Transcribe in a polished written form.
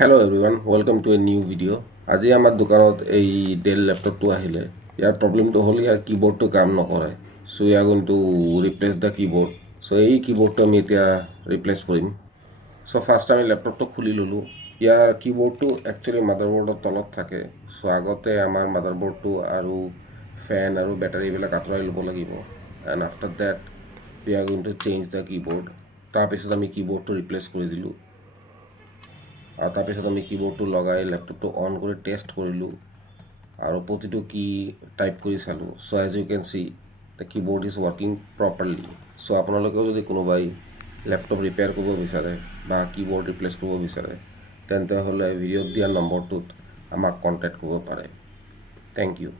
Hello everyone, welcome to a new video. আজি আমাৰ দোকানত এই ডেল ল্যাপটপটো আহিলে। ইয়াৰ প্ৰবলেমটো হ'ল ইয়াৰ কিবোৰ্ডটো কাম নকৰে। So we are going to replace the keyboard. So এই কিবোৰ্ডটো আমি এতিয়া ৰিপ্লেচ কৰিম। সো ফাৰ্ষ্ট আমি ল্যাপটপটো খুলি ললো। ইয়াৰ কিবোৰ্ডটো একচুয়ালি মাদাৰবোৰ্ডৰ তলত থাকে। সো আগতে আমাৰ মাদাৰবোৰ্ডটো আৰু ফেন আৰু বেটাৰীবিলাক আঁতৰাই ল'ব লাগিব। And after that we are going to change the keyboard. তাৰপিছত আমি কিবোৰ্ডটো ৰিপ্লেচ কৰি দিলোঁ। আৰু তাৰপিছত আমি কিবোৰ্ডটো লগাই ল্যাপটপটো অন কৰি টেষ্ট কৰিলোঁ আৰু প্ৰতিটো কি টাইপ কৰি চালোঁ। So as you can see the keyboard is working properly. So আপোনালোকেও যদি কোনোবাই ল্যাপটপ ৰিপেয়াৰ কৰিব বিচাৰে বা কিবোৰ্ড ৰিপ্লেচ কৰিব বিচাৰে তেন্তে হ'লে ভিডিঅ'ত দিয়া নম্বৰটোত আমাক কণ্টেক্ট কৰিব পাৰে। Thank U.